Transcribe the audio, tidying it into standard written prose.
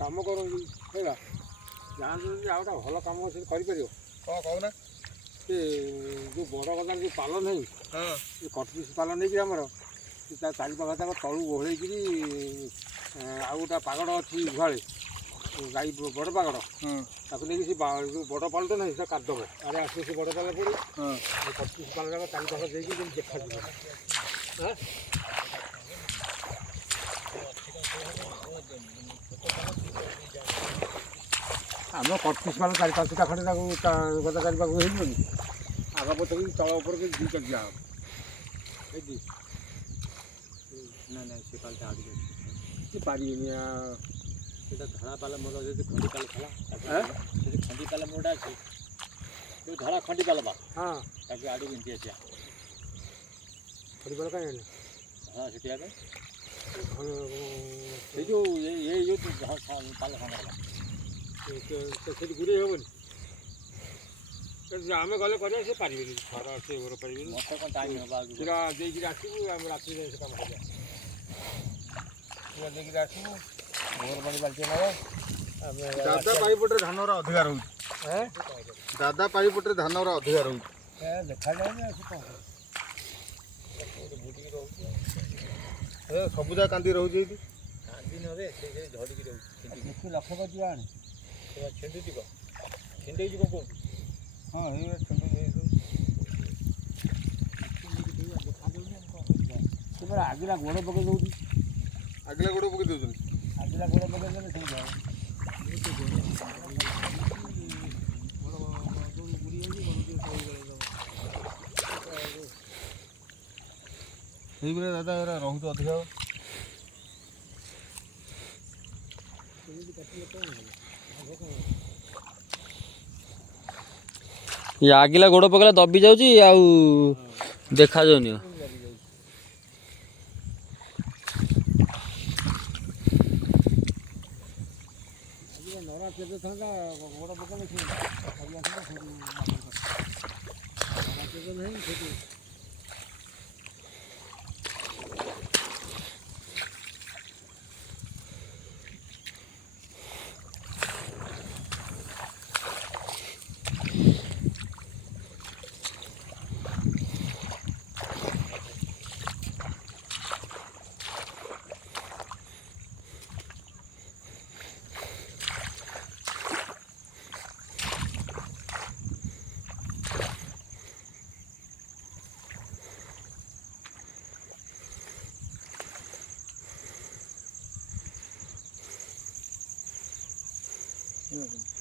କାମ କରନ୍ତି ହେଲା ଯାଆନ୍ତୁ ଯଦି ଆଉ ଗୋଟେ ଭଲ କାମ ସେଠି କରିପାରିବ। କ'ଣ କହୁନା? ସେ ଯେଉଁ ବଡ଼ ଗଦାର ଯେଉଁ ପାଲ ନାହିଁ ସେ କଟପିସ୍ ପାଲ ନେଇକି ଆମର ତା ଚାରିପାଖ ତାଙ୍କ ତଳୁ ଓହଳେଇକିରି ଆଉ ଗୋଟେ ପାଗଡ଼ ଅଛି ଗୁହାଳେ ଗାଈ ବଡ଼ ପାଗଡ଼ ତାକୁ ନେଇକି ସେ ଯେଉଁ ବଡ଼ ପାଲଟା ନାହିଁ ସେଟା କାଟିଦେବ। ଆରେ ଆସିବ ସେ ବଡ଼ ପାଲ ପଡ଼ି କଟପିସ୍ ପାଲ ଯାକ ଚାରିପାଖ ଦେଇକି ଯେମିତି ଦେଖାଯିବ। ଆମ କଟପିସ୍ ପାଲ 4-5ଟା ଖଣ୍ଡେ ତାକୁ ଗଦା ଚାରିପାଖକୁ ହେଇଯିବନି ଆଗ ପଛକୁ ତଳ ଉପରକୁ ଦୁଇଟା ଦିଆହେବ। ହେଇଛି ନାଇଁ ସେ ପାଲଟା ଆଉ ଟିକେ ପାରିବେନି ସେଟା ଧଳା ପାଲ ମୋର ଯଦି ଖଣ୍ଡି ପାଲ ଥିଲା ଯଦି ଖଣ୍ଡି ପାଲ ମୋଟା ଅଛି ଯେଉଁ ଧଳା ଖଣ୍ଡି ପାଲ ବା ତାକୁ ଆଡ଼କୁ ଏମିତି ଆସିବା ଖଣ୍ଡି ପାଲ କାହିଁ ଆଣିଲେ ଧଳା ସେଠିଆ ପାଇଁ ସେ ଯେଉଁ ପାଲ ସାଙ୍ଗରେ ସେଠି ଗୁରେଇ ହେବନି। ଆମେ ଗଲେ କରିବା ସେ ପାରିବେନି ଖରା ସେ ଘର ପାରିବେନି ମତେ କ'ଣ ଟାଇମ୍ ହେବା ପୁରା ଦେଇକିରି ଆସିବୁ ଆମେ ରାତିରେ ଯାଇ ସେ କାମ କରିବା ପୁରା ଦେଇକିରି ଆସିବୁ ଘର ପାଣି ବାଲ୍ଟି ନେବ। ଦାଦା ପାଇପଟରେ ଧାନର ଅଧିକା ରହୁଛି। ଦାଦା ପାଇପଟରେ ଧାନର ଅଧିକା ରହୁଛି। ଦେଖାଯାଉନି ଆଉ ସେ କ'ଣ ବୁଡ଼ିକି ରହୁଛି ସବୁଜା କାନ୍ଦି ରହୁଛି ଏଇଠି କାନ୍ଦି ନରେ ସେ ଝଡ଼ିକି ରହୁଛି କିଛି ଲକ୍ଷ୍ୟ କରିଯିବ ଆଣେ ସେ ଛିଣ୍ଡୁଯିବ ଛିଣ୍ଡେଇଯିବ କେଉଁଠି ହେଇଗଲା ଛିଣ୍ଡ ଆଗିଲା ଗୋଡ଼ ପକେଇ ଦେଉଛି ଆଗିଲା ଗୋଡ଼ ପକେଇ ଦେଉଛନ୍ତି ଆଗିଲା ଗୋଡ଼ ପକେଇ ଦେଲେ ସେମିତି ସେଇଭଳିଆ ଦାଦା ଏରା ରହୁଛି ଅଧିକା ଆଗିଲା ଗୋଡ଼ ପକେଇଲା ଦବି ଯାଉଛି ଆଉ ଦେଖାଯାଉନି। ନରା କେତେ ଥାନ୍ତା ଗୋଡ଼ ପକେଇଲେ ନାହିଁ ସେଠି ହୁଁ